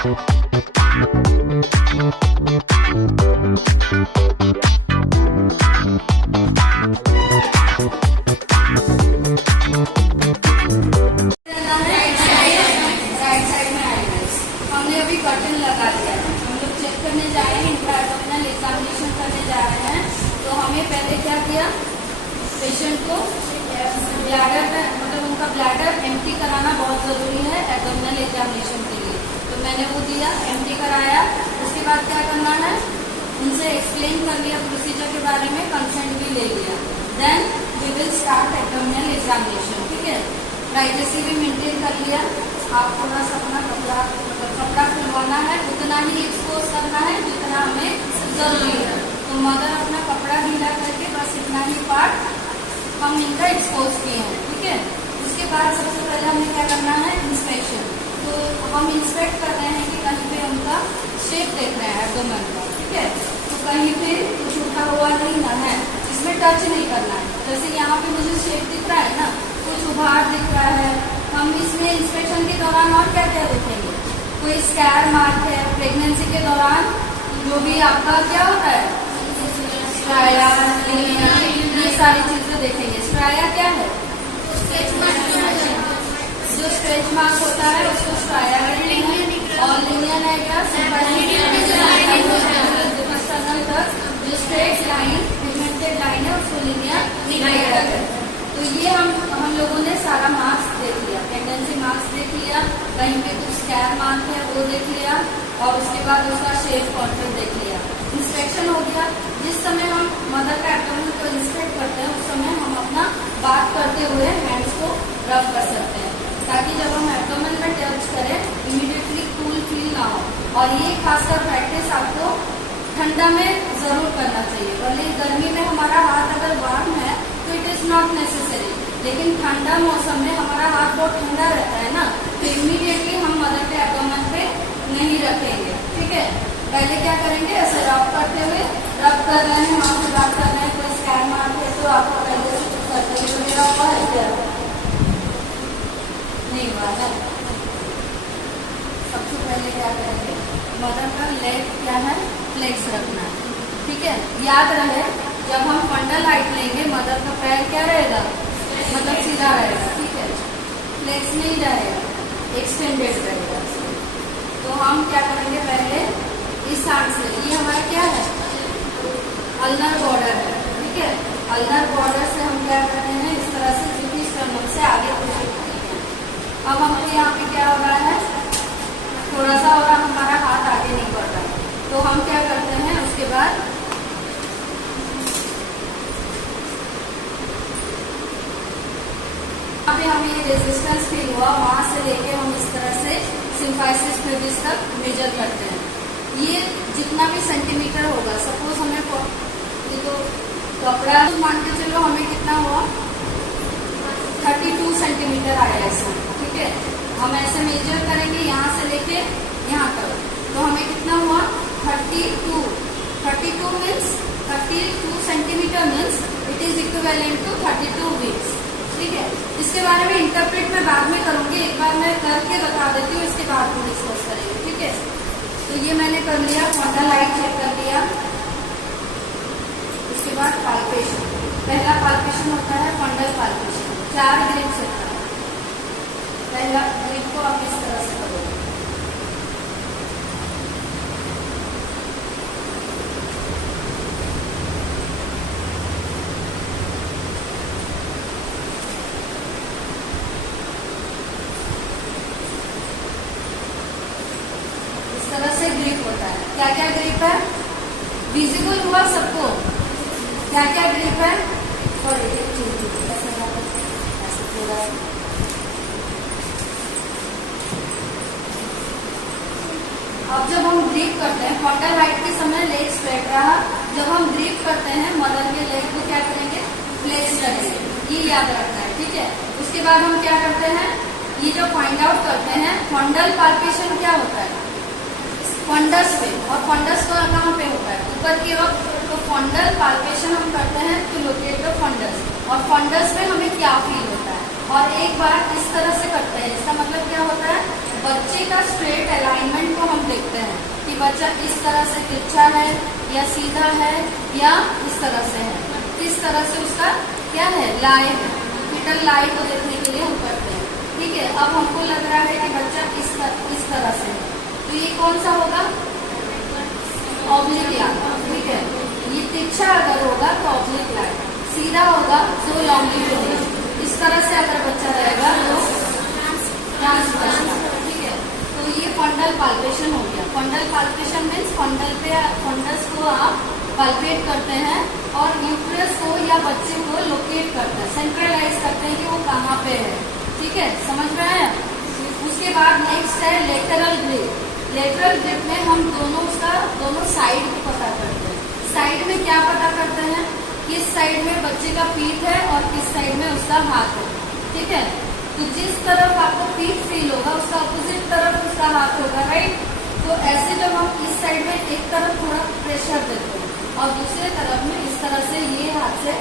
Curtain लगा दिया है। हम लोग चेक करने जा रहे हैं, इंट्राएब्डोमिनल एग्जामिनेशन करने जा रहे हैं। तो हमें पहले क्या किया, पेशेंट को ब्लैडर मतलब उनका ब्लैडर एम्प्टी कराना बहुत जरूरी है एब्डोमिनल एग्जामिनेशन के लिए। तो मैंने वो दिया, एम्प्टी कराया। उसके बाद क्या करना है, उनसे एक्सप्लेन कर लिया प्रोसीजर के बारे में, कंसेंट भी ले लिया। Then we will start abdominal examination. ठीक है, प्राइवेसी भी मेंटेन कर लिया। आप थोड़ा सा अपना कपड़ा खुलवाना है, उतना ही एक्सपोज करना है जितना हमें जरूरी है। तो मदर अपना कपड़ा ढीला करके बस इतना ही पार्ट हम इनका एक्सपोज किए हैं। ठीक है, उसके बाद सबसे पहले हमें क्या करना है, इंस्पेक्शन। तो हम इंस्पेक्ट कर रहे हैं कि कहीं पे उनका शेप देख रहे हैं एब्डोमेन का। ठीक है, तो कहीं पे कुछ उठा हुआ नहीं ना है, इसमें टच नहीं करना है। जैसे यहाँ पे मुझे शेप दिख रहा है ना, कुछ उभार दिख रहा है। हम इसमें इंस्पेक्शन के दौरान और क्या क्या देखेंगे, कोई स्कैर मार्क है, प्रेगनेंसी के दौरान जो भी आपका क्या होता है, स्ट्राया, ये सारी चीजें देखेंगे। स्ट्राया क्या है, जो स्ट्रेच मार्क होता है उसको स्ट्राया कहते हैं। और लिनियन है क्या, जो स्ट्रेट लाइन पिगमेंटेड लाइन है उसको लिनियर कहते हैं। तो ये हम लोगों ने सारा मार्क्स देख लिया, टेंडेंसी मार्क्स देख लिया, कहीं पे कुछ स्कैर मार्क है वो देख लिया, और उसके बाद उसका शेप कॉन्ट्रोल देख लिया। इंस्पेक्शन हो गया। जिस समय हम मदर का एब्डोमेन को इंस्पेक्ट करते हैं उस समय हम अपना बात करते हुए हैंड्स को रब कर सकते हैं, ताकि जब हम एब्डोमेन में टच करें इमीडिएटली कूल फील ना हो। और ये खासकर प्रैक्टिस आपको ठंडा में जरूर करना चाहिए। भले गर्मी में हमारा हाथ अगर वार्म है तो इट इज नॉट नेसेसरी, लेकिन ठंडा मौसम में हमारा हाथ बहुत ठंडा रहता है ना, तो इमीडिएटली हम मदर के एब्डोमेन पे नहीं रखेंगे। ठीक है, पहले क्या करेंगे, ऐसे रब करते हुए, रब कर रहे हैं, वहां से बात कर रहे हैं, कोई स्कैन मार्क है तो आपको पहले से करते हुए मेरा हुआ है क्या नहीं हुआ है। सबसे पहले क्या करेंगे, मदर का लेग क्या है, फ्लेक्स रखना है। ठीक है, याद रहे जब हम फंडल हाइट लेंगे मदर का पैर क्या रहेगा, मतलब सीधा रहेगा। ठीक है, फ्लेक्स नहीं रहेगा, एक्सटेंडेड रहेगा। तो हम क्या करेंगे, पहले इस हाथ से, ये हमारा क्या है, अल्नर बॉर्डर है। ठीक है, अल्नर बॉर्डर से हम क्या कर रहे हैं, इस तरह से चूंकि स्टर्नम से आगे कोशिश करेंगे। अब हमको यहाँ पे क्या हो रहा है, थोड़ा सा और हमारा हाथ आगे नहीं बढ़ रहा है, तो हम क्या करते हैं, उसके बाद यहाँ पे हमें ये रेजिस्टेंस फील हुआ, वहां से लेके हम इस तरह से सिम्फाइसिस प्यूबिस तक मेजर करते हैं। ये जितना भी सेंटीमीटर होगा, सपोज हमें ये तो कपड़ा मान के चलो हमें कितना हुआ, 32 सेंटीमीटर आया इसमें। ठीक है, हम ऐसे मेजर करेंगे यहाँ से लेके यहाँ तक, तो हमें कितना हुआ, 32 means 32 centimetre means it is equivalent to 32 weeks. ठीक है, इसके बारे में इंटरप्रेट मैं बाद में करूंगी, एक बार मैं करके बता देती हूँ, इसके बाद हम डिस्कस करेंगे। ठीक है, तो ये मैंने कर लिया, फंडल हाइट चेक कर लिया। उसके बाद पाल्पेशन, पहला पाल्पेशन होता है फंडल पाल्पेशन, 4 ग्रिप से होता है। पहला ग्रिप को आप इस तरह से करोगे, ग्रिप होता है। क्या क्या ग्रिप है, विजिबल हुआ सबको, क्या क्या ग्रिप है, सॉरी अब जब हम ग्रिप करते हैं, फंडल हाइट के समय लेग स्ट्रेट रहा, जब हम ग्रिप करते हैं मदर के लेग को क्या करेंगे, फ्लेक्स करेंगे, ये याद रखना है। ठीक है, उसके बाद हम क्या करते हैं, ये जो फाइंड आउट करते हैं फंडल पाल्पेशन क्या होता है, फंडस पे, और फंडस तो कहाँ पे होता है, ऊपर की ओर। तो फंडल पाल्पेशन हम करते हैं टू लोकेट द फंडस, और फंडस में हमें क्या फील होता है। और एक बार इस तरह से करते हैं, इसका मतलब क्या होता है, बच्चे का स्ट्रेट अलाइनमेंट को हम देखते हैं कि बच्चा इस तरह से तिरछा है या सीधा है या इस तरह से है, किस तरह से उसका क्या है, लाई है। फिटल लाई को देखने के लिए हम करते हैं। ठीक है, अब हमको लग रहा है कि बच्चा इस तरह से है, तो ये कौन सा होगा, ऑब्लिक लाइन। ठीक है, ये तिरछा अगर होगा तो ऑब्लिक लाइन, सीधा होगा तो लॉन्गिट्यूडिनल। इस तरह से अगर बच्चा रहेगा तो ट्रांसवर्स। ठीक है, तो ये फंडल पाल्पेशन हो गया। फंडल पाल्पेशन मीन्स फंडस को आप पाल्पेट करते हैं और न्यूक्लियस को या बच्चे को लोकेट करते हैं, सेंट्रलाइज करते हैं कि वो कहाँ पे है। ठीक है, समझ रहे हैं। उसके बाद नेक्स्ट है लेटरल ग्रिप। लेटरल ग्रिप में हम दोनों साइड को पता करते हैं। साइड में क्या पता करते हैं, किस साइड में बच्चे का पीठ है और किस साइड में उसका हाथ है। ठीक है, तो जिस तरफ आपको पीठ फील होगा उसका अपोजिट तरफ उसका हाथ होगा, राइट। तो ऐसे जब हम इस साइड में एक तरफ थोड़ा प्रेशर देते हैं और दूसरे तरफ में इस तरह से ये हाथ से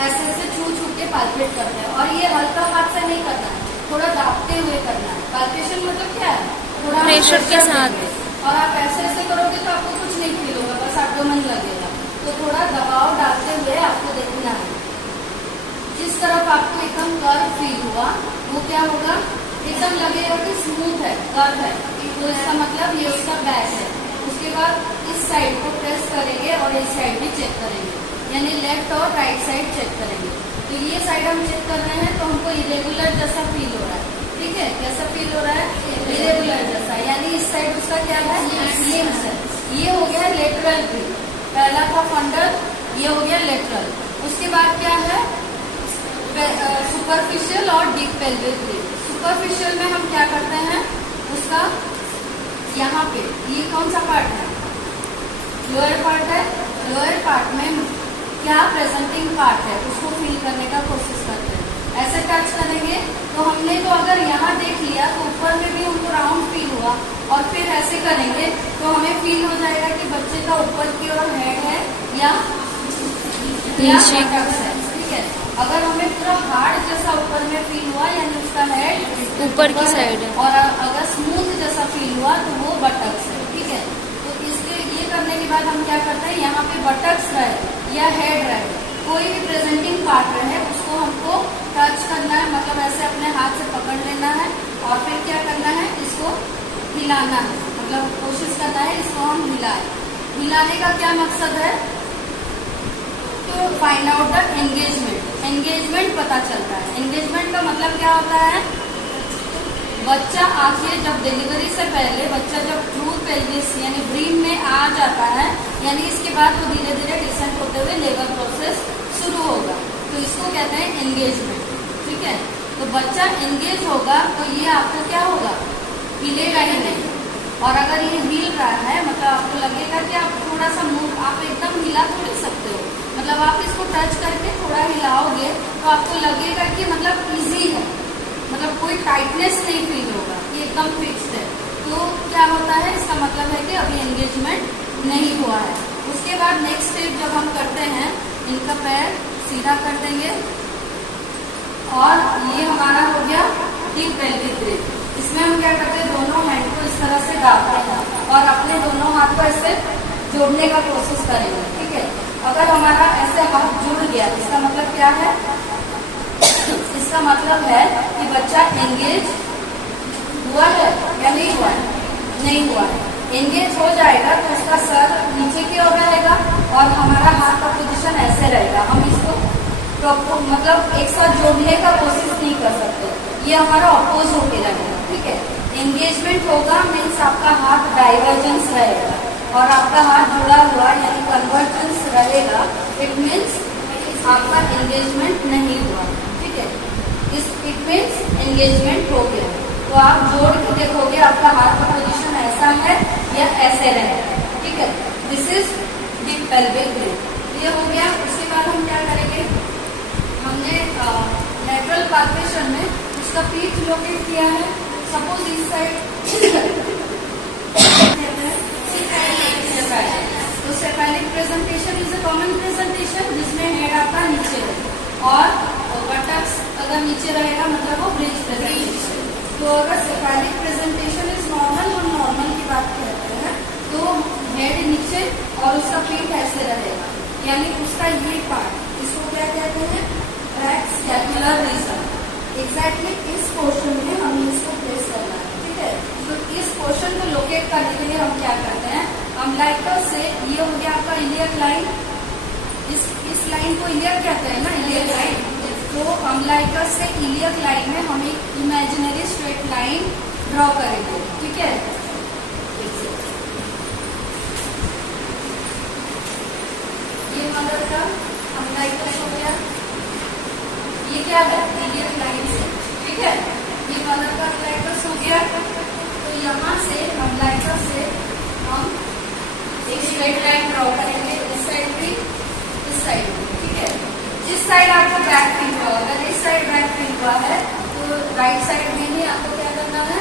ऐसे छू के पाल्पेट करते हैं, और ये हल्का हाथ से नहीं करना है, थोड़ा दाबते हुए करना है। पाल्पेशन मतलब क्या है, थोड़ा प्रेशर के साथ। और आप ऐसे करोगे तो आपको कुछ नहीं फील होगा, बस एब्डोमेन लगेगा। तो थोड़ा दबाव डालते हुए आपको देखना है। जिस तरफ आपको एकदम कर्व फील हुआ वो क्या होगा, एकदम लगेगा कि स्मूथ है, कर्व है, तो इसका मतलब ये उसका बैक है। उसके बाद इस साइड को प्रेस करेंगे और इस साइड भी चेक करेंगे, यानी लेफ्ट और राइट साइड चेक करेंगे। तो ये साइड हम चेक कर रहे हैं तो हमको इरेगुलर जैसा फील हो रहा है। ठीक है, कैसा फील हो रहा है, इरेगुलर जैसा, यानी इस साइड उसका क्या है, लिम्स है। ये हो गया लेटरल ग्रिप। पहला था फंडल, ये हो गया लेटरल। उसके बाद क्या है, सुपरफिशियल और डीप पेल्विक ग्रिप। सुपरफिशियल में हम क्या करते हैं, उसका यहाँ पे ये कौन सा पार्ट है, लोअर पार्ट है। लोअर पार्ट में क्या प्रेजेंटिंग पार्ट है उसको फील करने का कोशिश करते हैं। ऐसे टच करेंगे तो हमने तो अगर यहाँ देख लिया तो ऊपर में भी हमको राउंड फील हुआ, और फिर ऐसे करेंगे तो हमें फील हो जाएगा कि बच्चे का ऊपर की ओर हेड है या बटक्स है। ठीक है, अगर हमें पूरा हार्ड जैसा ऊपर में फील हुआ यानी उसका हेड ऊपर की साइड है, और अगर स्मूथ जैसा फील हुआ तो वो बटक्स है। ठीक है, तो इसके ये करने के बाद हम क्या करते हैं, यहाँ पे बटक्स रहे या हेड रहे, कोई भी प्रेजेंटिंग पार्ट रहे उसको हमको टच करना है, मतलब ऐसे अपने हाथ से पकड़ लेना है और फिर क्या करना है, इसको हिलाना है, मतलब कोशिश करना है इसको हम हिलाएं। हिलाने का क्या मकसद है, तो find out the engagement. Engagement पता चलता है। एंगेजमेंट का मतलब क्या होता है, बच्चा आखिर जब डिलीवरी से पहले बच्चा जब थ्रू पेल्विस यानी ब्रीम में आ जाता है, यानी इसके बाद वो धीरे धीरे डिसेंट होते हुए लेबर प्रोसेस शुरू होगा, तो इसको कहते हैं एंगेजमेंट। ठीक है, तो बच्चा एंगेज होगा तो ये आपको क्या होगा, हिलेगा ही नहीं। और अगर ये हिल रहा है मतलब आपको लगेगा कि आप थोड़ा सा मूव, आप एकदम हिला तो नहीं सकते हो, मतलब आप इसको टच करके थोड़ा हिलाओगे तो आपको लगेगा कि मतलब इजी है, मतलब कोई टाइटनेस नहीं फील होगा, ये एकदम फिक्स्ड है। तो क्या होता है, इसका मतलब है कि अभी एंगेजमेंट नहीं हुआ है। उसके बाद नेक्स्ट स्टेप जब हम करते हैं, इनका पैर सीधा कर देंगे और ये हमारा हो गया डीप पेल्विक ग्रिप। इसमें हम क्या करते हैं, दोनों हैंड को इस तरह से डालते हैं और अपने दोनों हाथ को ऐसे जोड़ने का कोशिश करेंगे। ठीक है, अगर हमारा ऐसे हाथ जुड़ गया इसका मतलब क्या है, इसका मतलब है कि बच्चा एंगेज हुआ है या नहीं हुआ है, नहीं हुआ है। एंगेज हो जाएगा तो उसका सर नीचे की ओर रहेगा और हमारा हाथ का पोजीशन ऐसे रहेगा। हम इसको मतलब एक साथ जोड़ने का कोशिश नहीं कर सकते, ये हमारा अपोज होके रहेगा। ठीक है, एंगेजमेंट होगा मीन्स आपका हाथ डाइवर्जेंस रहेगा और आपका हाथ जुड़ा हुआ यानी कन्वर्जेंस रहेगा, इट मीन्स आपका एंगेजमेंट नहीं हुआ। ठीक है, इट मीन्स एंगेजमेंट हो गया। तो आप जोड़ के देखोगे आपका हाथ का पोजीशन ऐसा है या ऐसे रहेगा। ठीक है, this is deep pelvic grip. ये हो गया। उसके बाद हम क्या करेंगे, हमने लेटरल पाल्पेशन में उसका पीठ लोकेट किया है। सपोज इस साइड तो cephalic presentation is a common presentation जिसमें हेड आपका नीचे है और बटक्स अगर नीचे रहेगा मतलब वो ब्रिज प्रेजेंटेशन। तो अगर सेफेलिक प्रेजेंटेशन इज नॉर्मल, हम नॉर्मल की बात करते हैं, तो हेड नीचे और उसका पीठ ऐसे रहेगा, यानी उसका ये पार्ट, इसको क्या कहते हैं, ब्रैक स्कैपुलर रीजन। एग्जैक्टली इस पोर्शन में हमें इसको प्लेस करना है, ठीक है। तो इस पोर्शन को लोकेट करने के लिए हम क्या करते हैं, अम्बिलिकस से, ये हो गया आपका इलियक लाइन, इस लाइन को इलियक कहते हैं ना, इलियक लाइन। तो अम्बिलिकस से इलियक लाइन में हम एक इमेजिनरी स्ट्रेट लाइन ड्रॉ करेंगे, ठीक है। ये मदर का अम्बिलिकस हो गया, ये क्या है, इलियक लाइन से, ठीक है। ये मदर का अम्बिलिकस हो गया। तो यहाँ से अम्बिलिकस से हम एक स्ट्रेट लाइन ड्रॉ करेंगे, इस साइड भी, इस साइड भी, ठीक है। जिस साइड आपको बैक फील हुआ, अगर इस साइड बैक फील हुआ है तो राइट साइड में ही आपको क्या करना है,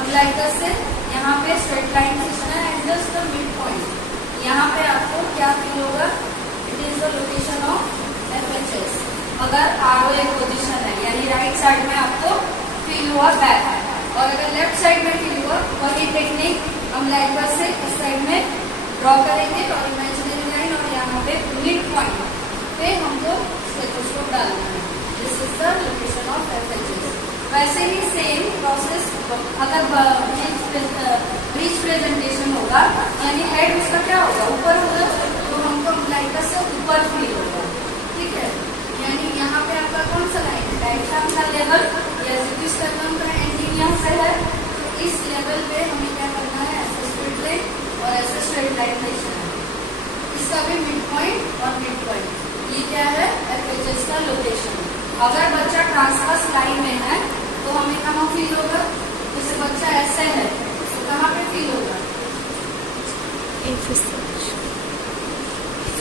अम्बिलिकस से यहाँ पे स्ट्रेट लाइन खींचना है at just the mid point. यहाँ पे आपको क्या फील होगा, it is the location of FHS। अगर ROA पोजिशन है, यानी राइट साइड में आपको फील हुआ बैक, और अगर लेफ्ट साइड में फील हुआ, वही टेक्निक अम्बिलिकस से इस साइड में ड्रॉ करेंगे और इमेजिनरी लाइन, और यहाँ पे मिड पॉइंट पे हमको स्टेथोस्कोप डालना है। This is the location of FHS। वैसे ही सेम प्रोसेस अगर ब्रीच प्रेजेंटेशन होगा, यानी हेड उसका क्या होगा, ऊपर होगा, तो हमको अम्बिलिकस से ऊपर फील होगा, ठीक है। यानी यहाँ पे आपका कौन सा लाइन है, डायफ्राम का लेवल या स्टर्नम का एंडिंग यहाँ से है, तो इस लेवल पे हमें क्या करना है, ऐसे स्ट्रेट लाइन और ऐसे स्ट्रेट लाइन खींचना है। इसका भी मिड पॉइंट और मिड पॉइंट, ये क्या है, FHS का लोकेशन। अगर बच्चा ट्रांसवर्स लाइन में है तो हमें कहाँ फील होगा, जैसे बच्चा ऐसे है तो कहाँ पे फील होगा,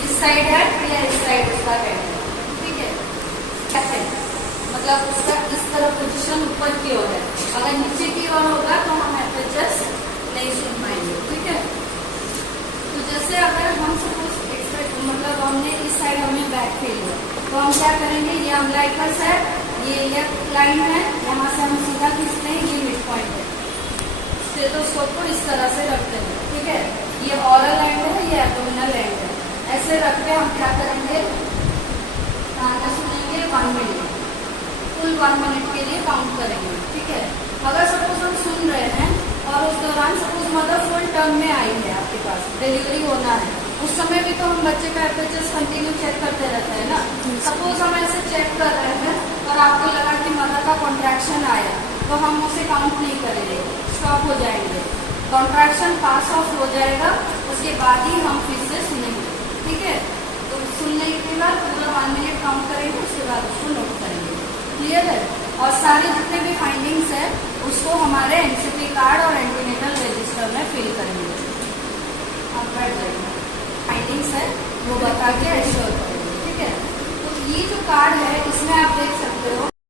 इस साइड है या इस साइड उसका हेड है, ठीक है। कैसे, मतलब उसका इस तरह पोजीशन ऊपर की ओर है, अगर नीचे की ओर होगा तो हम FHS नहीं सुन पाएंगे, ठीक है। तो जैसे अगर हम सपोज मतलब हमने इस साइड हमें बैक फील हुआ, तो हम क्या करेंगे, ये अम्बिलिकस है, ये लेफ्ट लाइन है, यहाँ से हम सीधा खींचते हैं, ये मिड पॉइंट है। स्टेथोस्कोप को इस तरह से रखते हैं, ठीक है। ये ओरल एंड है, ये एब्डोमिनल एंड है, ऐसे रख के हम क्या करेंगे, गाना सुनेंगे 1 मिनट, फुल 1 मिनट के लिए काउंट करेंगे, ठीक है। अगर सपोज हम सुन रहे हैं और उस दौरान सपोज मदर फुल टर्म में आई है, आपके पास डिलीवरी होना है, उस समय भी तो हम बच्चे का FHS कंटिन्यू चेक करते रहते हैं ना। सपोज हम ऐसे चेक कर रहे हैं और आपको लगा कि मदर का कॉन्ट्रैक्शन आया, तो हम उसे काउंट नहीं करेंगे, स्टॉप हो जाएंगे, कॉन्ट्रैक्शन पास ऑफ हो जाएगा, उसके बाद ही हम फिर से सुनेंगे, ठीक है। तो सुनने के बाद पूरा 1 मिनट काउंट करेंगे, उसके बाद उसको नोट करेंगे, क्लियर है। और सारे जितने भी फाइंडिंग्स है उसको हमारे NCP कार्ड और एंटीनेटल रजिस्टर में फिल करेंगे। आप बैठ जाइए, फाइंडिंग्स है वो बता के एश्योर करेंगे, ठीक है। तो ये जो कार्ड है इसमें आप देख सकते हो